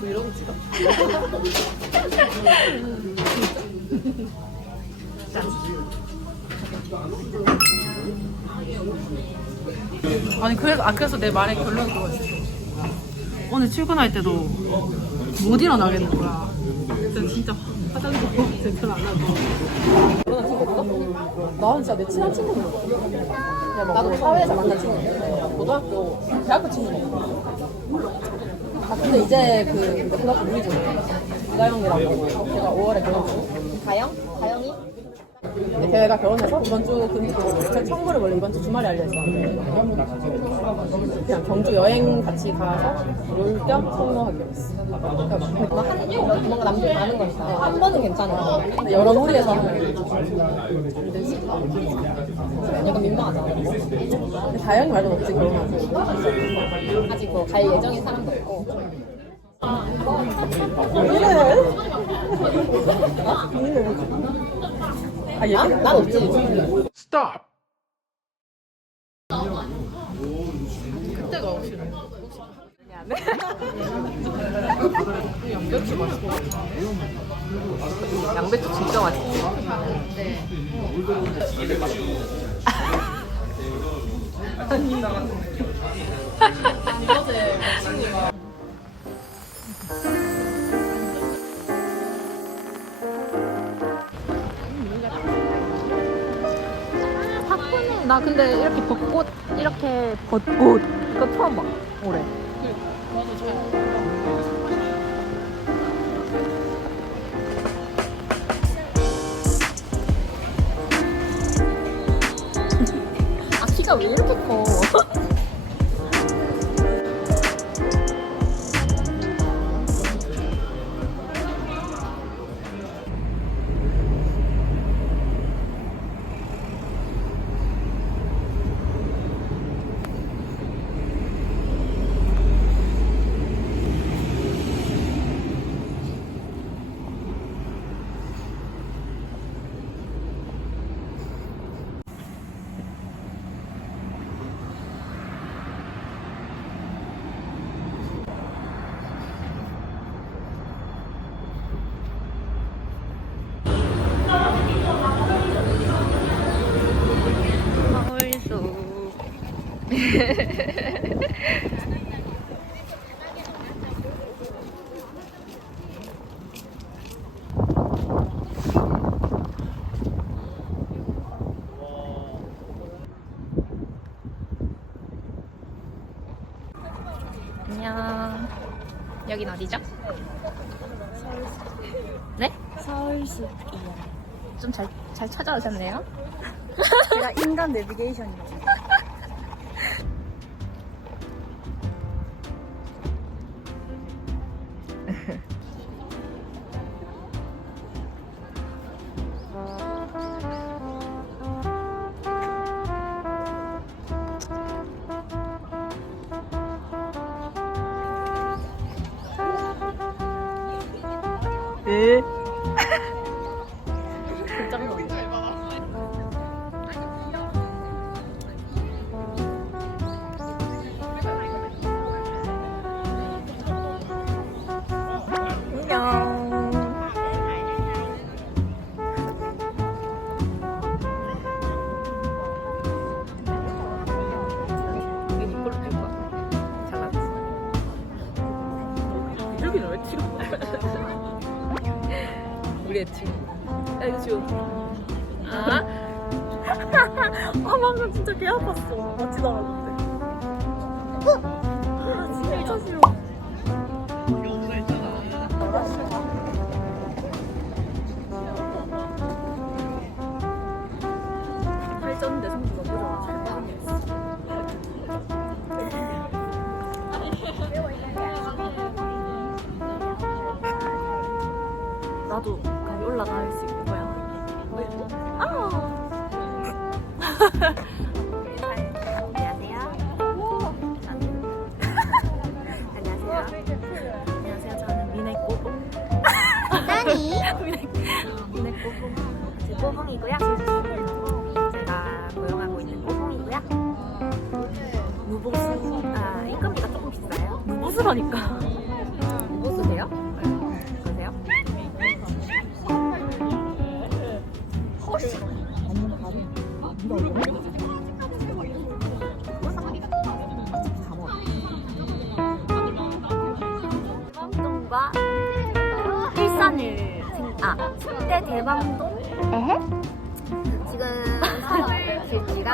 브이로그 찍어. 아니 그래서 내 말의 결론이 그거였어. 오늘 출근할 때도 못 일어나겠는 거야. 그래서 진짜 화장도 제대로 안 하고. 너랑 친구 없어? 나는 진짜 내 친한 친구는 없어. 그냥 나도 사회에서 만난 친구인데 고등학교, 대학교 친구는. 아 근데 이제 그 고등학교 무리잖아. 이다영이라고 걔가 5월에 결혼하고. 가영이? 근데 걔가 결혼해서 이번 주 제 청구를 원래 이번 주 주말에 알려 있었는데 그냥 경주 여행 같이 가서 놀 겸 성공하기로 했어. 그러니까 뭔가 남들 아는 거니까 한 번은 괜찮아. 근데 여러 무리에서 하면 안 되지. 약간 민망하잖아. 근데 다영이 말도 없지 결혼하고. 아직 뭐 갈 예정인 사람도 있고. 이래? 아, 얘? 난 없지. Stop. 그때가 없이래. 양배추 맛있어. 양배추 진짜 맛있지. 네. 아니. 어제 친구가. 나 근데 이렇게 벚꽃 이거 처음 봐 올해. 나도 잘. 아 키가 왜 이렇게 커? 안녕. 여긴 어디죠? 네? 서울숲이요. 좀 잘 찾아오셨네요. 제가 인간 내비게이션이죠. 네. 여기는 왜 찍어? 우리의 친구. 애주. 아? 방금 진짜 개 아팠어. 같이 나갔는데. 진짜 싫어. 발전인데 성주 너무 좋아. 잘 빠르겠어. 나도 거기 올라갈 수 있는 거야. 안녕하세요. 안녕하세요. 저는 미네 꼬. 나니? 미네 꼬. 꼬붕이고요. 제가 고용하고 있는 꼬붕이고요. 무보수. 인건비가 조금 비싸요. 무보수라니까. 무보수세요? 그러세요? 허쉬. 대방동과 일산을 숙대 대방동 지금 서울실지가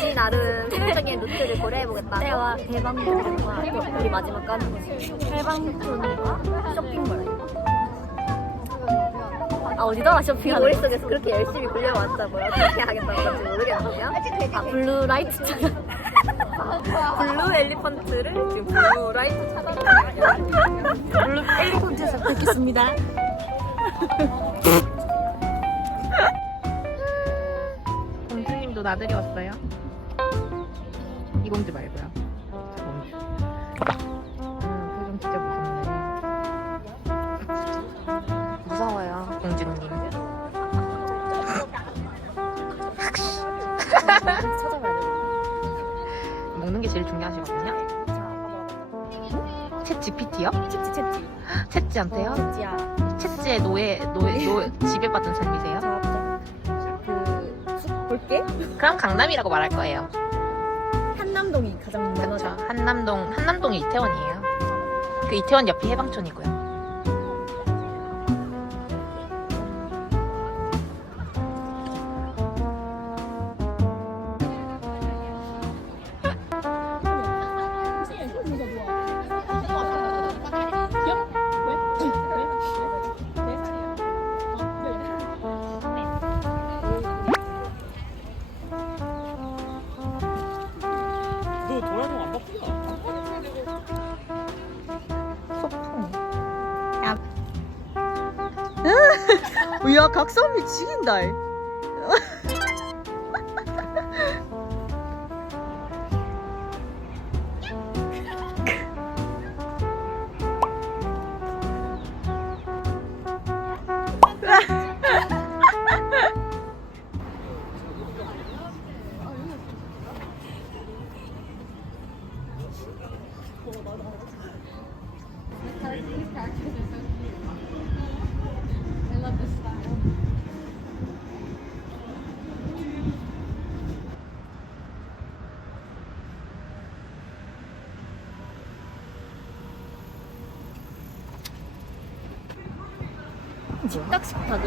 지 나름 세부적인 루트를 고려해보겠다. 숙대와 대방동과 우리 마지막 가는 곳이 대방촌과 쇼핑몰. 어디더라 쇼핑하는 머릿속에서 그렇게 열심히 굴려왔자고요. 어떻게 하겠다는 건지 모르겠거든요. 블루라이트 찾아 블루 엘리펀트를 지금 블루라이트 찾아보고요. 블루 엘리펀트에서 뵙겠습니다. 공주님도 나들이 왔어요. 이 공주 말고요. 저 공주. 표정 진짜 무섭네. 무서워요, 공주님. 찾아봐야 돼. 먹는 게 제일 중요하시거든요. 챗 GPT요? 챗지. 챗지한테요? 챗지야. 챗지의 노예 지배받은 삶이세요? 볼게. 그럼 강남이라고 말할 거예요. 한남동이 가장 그렇죠. 한남동이 이태원이에요. 그 이태원 옆이 해방촌이고요. 너 도라에몽 안 바꾸나? 소풍. 야 각성미 지긴다. 식탁식 타죠.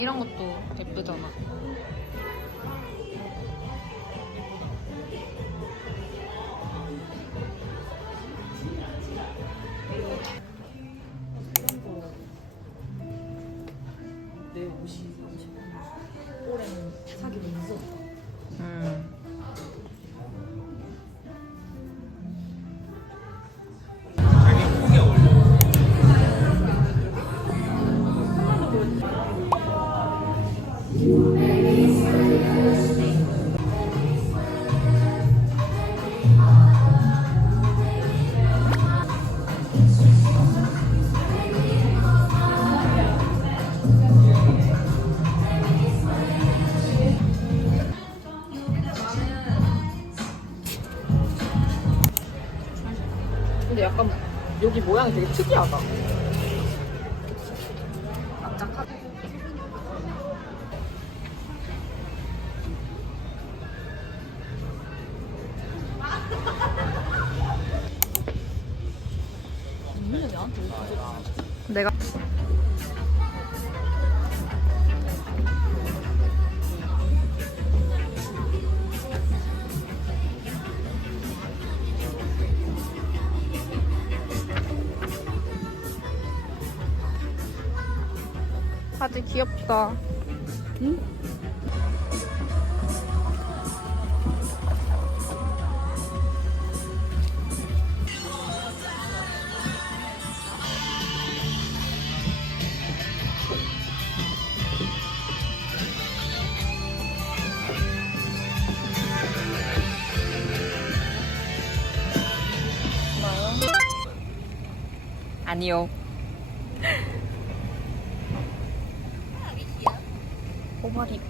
이런 것도 예쁘잖아. 내 옷이 올해는 사기 너무 무서웠다. 근데 약간 여기 모양이 되게 특이하다. 내가 바지 귀엽다. 응? 아니요.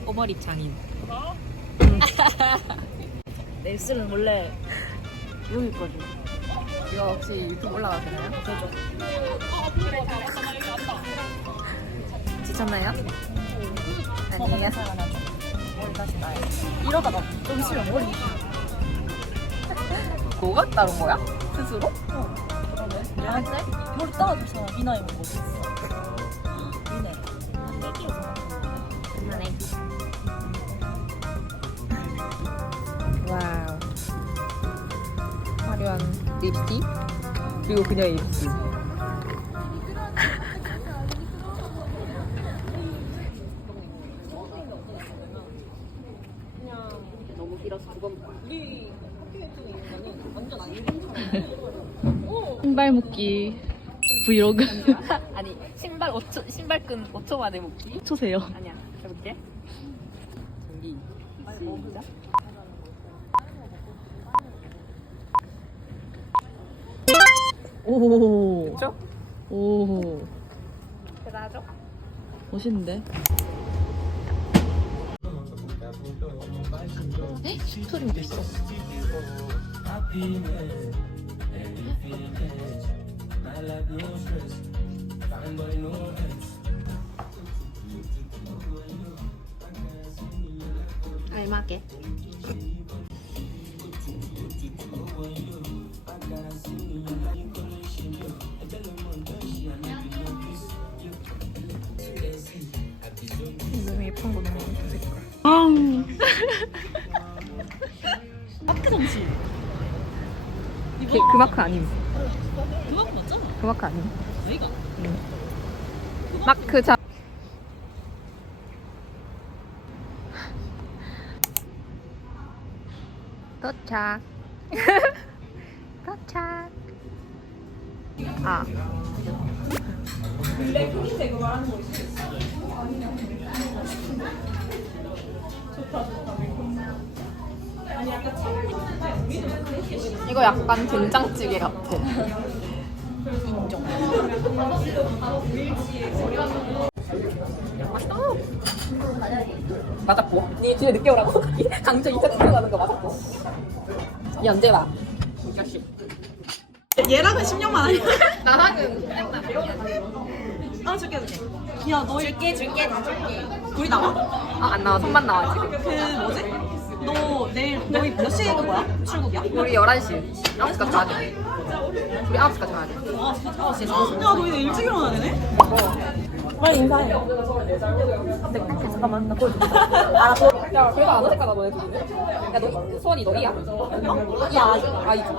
오버립 장인. 내 입술은 원래 여기까지. 이거 혹시 유튜브 올라가도 되나요? 되죠. 지쳤나요? 아니에요. 머리 다시 나요. 이러다가 좀 있으면 머리. 뭐가 다른 거야? 스스로? 아, 근데 머리 따라줘서 미나 입은 거 있어. 미네. 그만해. 와우. 화려한 립스틱 그리고 그녀의 립스틱. 신발 묶기 브이로그. 아니 신발끈 5초 만에 묶기. 초세요. 아니야 해볼게. 준비 시작. 오. 그쵸? 오. 대단하죠? 멋있는데? 소리도 있어. 알맞게. 너무 예쁜 거 너무 예쁜 색깔. 마크 정신. 그 마크 아님. 그 마크 맞잖아. 그 마크 아님. 내가. 마크 자. 도착. 도착. 아. 이거 약간 된장찌개 같아. 인정. 맛있다. 맞았고. 니 뒤에 늦게 오라고. 강조 2차 추천하는 거 맞았고. 이 언제 와? 이 자식. 얘랑은 10년만 아니야. 나랑은 아, 줄게. 야, 너 줄게 다 줄게. 우리 나와? 안 나와. 손만 나와 지금. 그 뭐지? 너 내일 너희 몇 시에 있는 거야? 출국이야? 우리 11시. 9시까지 가야 돼. 우리 9시까지 가야 돼. 야, 너희 내일 일찍 일어나야 되네? 빨리 인사해. 잠깐만, 나 보여줄게. 야, 그래도 안 어색하다 너네 둘이. 야, 너 수원이 너희야? 야, 아이죠.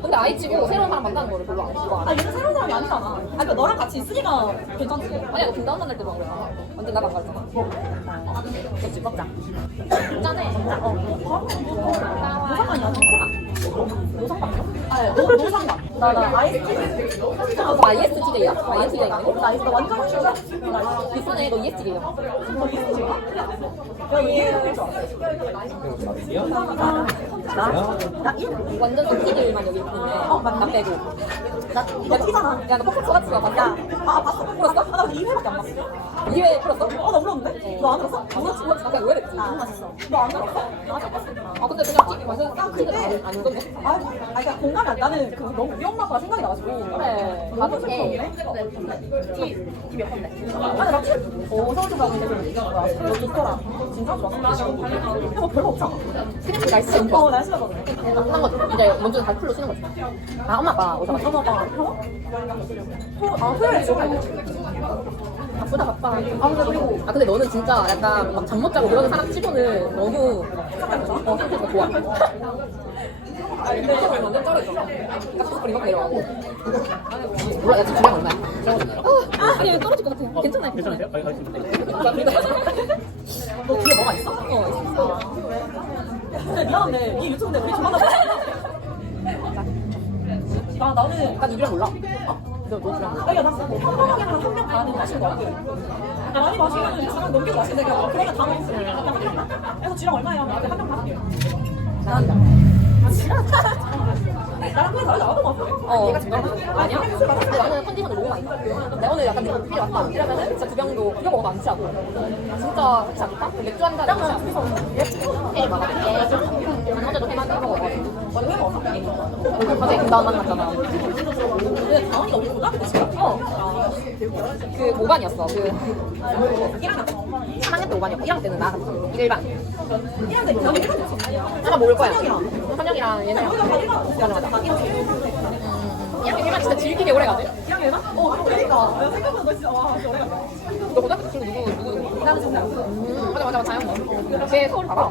근데 아이치고 새로운 사람 만나는 거를 별로 안 좋아해. 아, 얘는 새로운 사람이 아니잖아. 아, 그러니까 너랑 같이 있으니까 괜찮지. 아니야, 너 분당 만날 때만 그래. 완전 나도 안 가잖아. 그렇지, 먹자. 짠해. 노상관이야. 노상관이야? 아, 노상관. 나 ISTJ. 너 ISTJ야? ISTJ가 아니고? 나 완전 휴자. 비슷하네, 너 ESTJ야. 너 ISTJ야? 야, 얘 나 1? 완전 덕티들만 여기 있는데. 나 빼고. 너 T잖아. 야, 너 퍼펙트 같이 와, 봤어? 야, 봤어? 풀었어? 아, 나 2회밖에 안 봤어. 2회 풀었어? 나 울었는데? 너 안 울었어? 울었지. 약간 의외랬지. 안 봤어. 너 안 봤어? 나 아직 안 봤어. 아, 근데 그냥 찌개 마셔서 딱 근데 안 울던데? 아, 그러니까 공감이 안 나는 그 너무 위험하다 생각이 나가지고. 그래. 나도 슬퍼네. 티몇 건데? 아니, 나 서울대 가는데 너 좋더라. 진짜 좋았어. 뭐 별거 없잖아. 그냥 날씨 온 거. 날씨가 그래. 한 거지. 이제 먼저 다 풀로 쉬는 거지. 아, 엄마 아빠 오자. 엄마 아빠. 토요일에 좋아. 바쁘다 바빠. 아 근데 너는 진짜 약간 막 잠 못 자고 그러는 사람 치고는 너무 상태가 좋아. 근데 완전 쩔어져. 깍두기 막 내려가고. 몰라, 야 지금 주량 얼마야? 아니 떨어질 것 같아. 괜찮아요. 괜찮으세요? 알겠습니다. 너 뒤에 뭐가 있어? 있어. 근데 미안한데 이 유튜브인데 우리 조만간 나는 약간 유량 몰라. 너 주량 몰라. 아니 나한 명이랑 반은 마신 거 같아. 많이 마시면 주량 넘기고 마시는데 그러면 다 먹었어. 그래서 주량 얼마야? 한명 반. 난 나랑 그냥 나랑 나왔던 것 같아. 얘가 지금 아니야? 근데 나는 컨디션을 너무 많이 타. 내가 오늘 약간 좀 필요 왔다. 이러면은 진짜 두 병도 이거 먹으면 안 취하고. 진짜 그렇지 않을까? 맥주 한 잔에 안 취하고. 회 먹어. 어제도 회 먹어가지고. 어제 회 먹었어. 어제 김다운 만났잖아. 근데 다원이가 우리 고등학교 때 친구야? 그 5반이었어. 그 3학년 때 5반이었고 1학년 때는 나 1반. 1학년 때 다원이 1학년 됐어. 아마 모를 거야. 선영이랑. 선영이랑 얘네랑. 맞아 맞아. 1학년 1반 진짜 질기게 오래 가네. 1학년 1반? 그러니까. 내가 생각보다 너 진짜 와 진짜 오래 갔다. 너 고등학교 친구 누구? 나는 진짜. 맞아 자영 너. 걔 서울 가봐.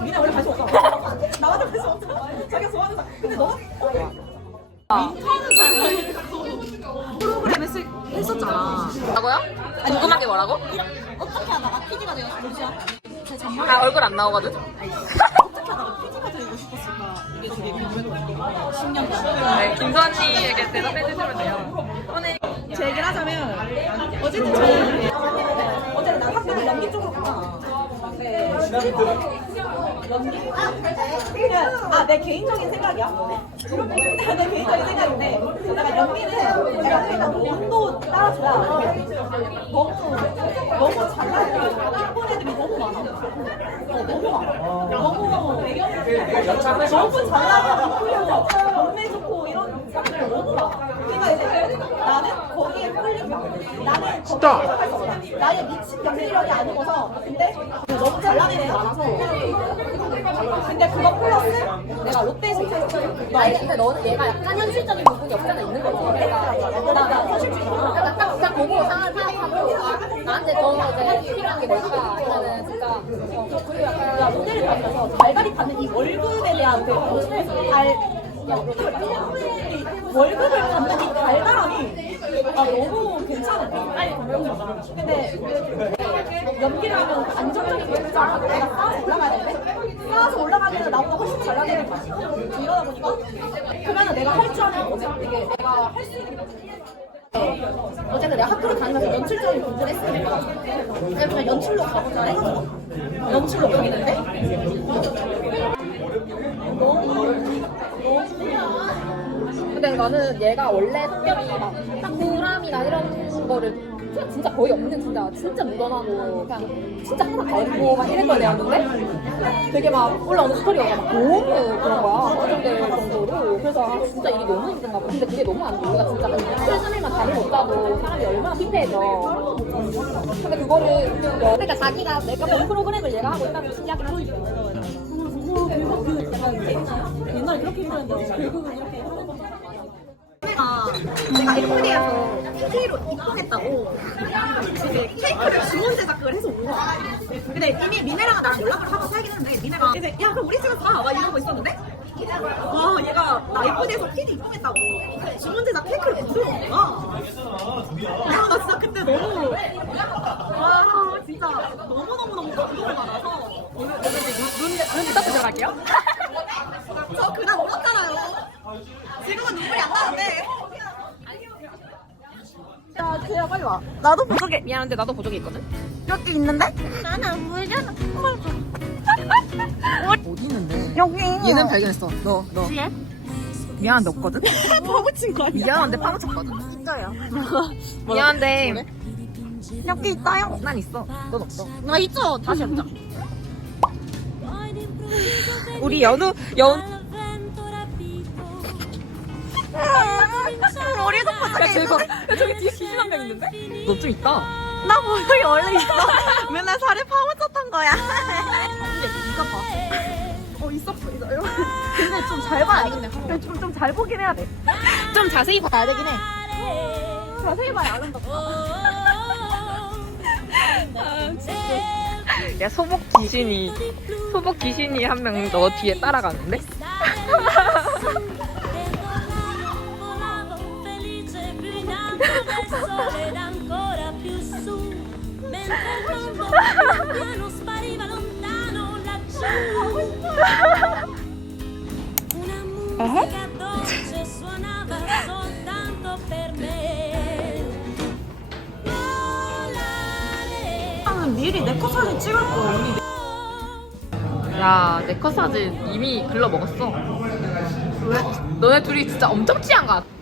미나 원래 관심 없잖아. 나한테 관심 없잖아. 자기가 좋아하는 사람. 근데 너가 프로그램 했었잖아. 뭐라고요? 궁금한 게 뭐라고? 어떻게 하다가 PD가 되었어? 제 정말 아 얼굴 안 나오거든? 어떻게 하다가 PD가 되고 싶었을까? 이게 되게 궁금했거든요. 10년 전에. 네, 김수환님에게 대답해 주시면 돼요. 오늘 제 얘기를 하자면 어쨌든 저는 어제는 난 학교를 연기 쪽으로 갔다. 연기? 그냥 내 개인적인 생각이야. 내 개인적인 생각인데 내가 연기는 내가 일단 온도 따라줘야 너무 잘나고 예쁜 애들이 너무 많아. 너무 많아. 너무 잘나고 예쁘고 몸매 좋고 이런 사람들 너무 많아. 그러니까 이제 나는 거기에 끌리고 나는 거기에 할수 없어. 나의 미친 연기력이 아니고서 근데 너무 잘나는 애가 많아서 근데 그거 플러스 내가 롯데에서 있었어. 아니 근데 너는 얘가 약간 현실적인 부분이 없잖아 있는 거지. 나 현실주의잖아. 약간 딱 보고 상황을 파악하고 나한테 더 이제 필요한 게 뭘까 아니면은 진짜 그리고 약간 야, 롯데를 다니면서 달달이 받는 이 월급에 대한 그 월급을 받는 이 달달함이 너무 괜찮은데. 근데 연기를 하면 안정적인 결정을 내가 쌓아서 올라가야 되는데 쌓아서 올라가면 나보다 훨씬 잘 나가는 거지. 이러다 보니까 그러면 내가 할 줄 아는 게 뭐지? 이게 내가 할 수 있는 게 뭐지? 어쨌든 내가 학교를 다니면서 연출적인 공부를 했으니까 그냥 연출로 가보자 해가지고 연출로 가겠는데 근데 나는 얘가 원래 성격이 막 보람이나 이런 거를 그냥 진짜 거의 없는 진짜 무던하고 그냥 진짜 항상 밝고 막 이런 걸 내었는데 되게 막 올라오는 스토리가 막 너무 그런 거야 어정될 정도로 그래서 진짜 일이 너무 힘든가 봐 근데 그게 너무 안 돼 우리가 진짜 한 이틀 3일만 잠을 못 자도 사람이 얼마나 피폐해져 근데 그거를 그러니까 자기가 내가 본 프로그램을 얘가 하고 있다는 게 신기하긴 하지 결국 그 약간 옛날에 그렇게 힘들었는데 결국은 이렇게 하는 거 내가 일본에서 PK로 입학했다고 이제 케이크를 주문 제작을 해서 온 거야. 근데 이미 미네랑 나랑 연락을 하고 살긴 했는데 미네가 이제 야 그럼 우리 집에서 봐 막 이러고 있었는데 와 얘가 라이브에서 PD 입학했다고 주문 제작 케이크를 만들어 온 거야. 나 진짜 그때 너무 와 진짜 너무너무너무 감동을 받아서 눈 닦고 들어갈게요 저 그날 울었잖아요. 지금은 눈물이 안 나는데 야, 그야 빨리 와. 나도 보조개. 미안한데 나도 보조개 있거든. 여기 있는데? 나는 안 보이잖아. 어디 있는데? 여기 얘는 발견했어. 너. 뒤에? 미안한데 없거든. 파묻힌 거 아니야? 미안한데 파묻혔거든. 진짜야. 미안한데 여기 있다요. 난 있어. 넌 없어. 나 있죠. 다시 해보자. 우리 연우 머리도 야 대박. 야 저기 뒤에 귀신 한 명 있는데? 너 좀 있다. 나 모양이 원래 있어. 맨날 살에 파묻혔던 거야. 근데 네가 봐. 있었어. 근데 좀 잘 봐야 돼. 좀 잘 보긴 해야 돼. 좀 자세히 봐야 되긴 해. 자세히 봐야 아름답다. 야 소복 귀신이 한 명 너 뒤에 따라가는데? sole ancora più su mentre il trombone piano spariva lontano laggiù una musica dolce suonava soltanto per me volare 미리 내 컷 사진 찍을 거야. 야 내 컷 사진 이미 글러 먹었어. 너네 둘이 진짜 엄청 취한 것 같아.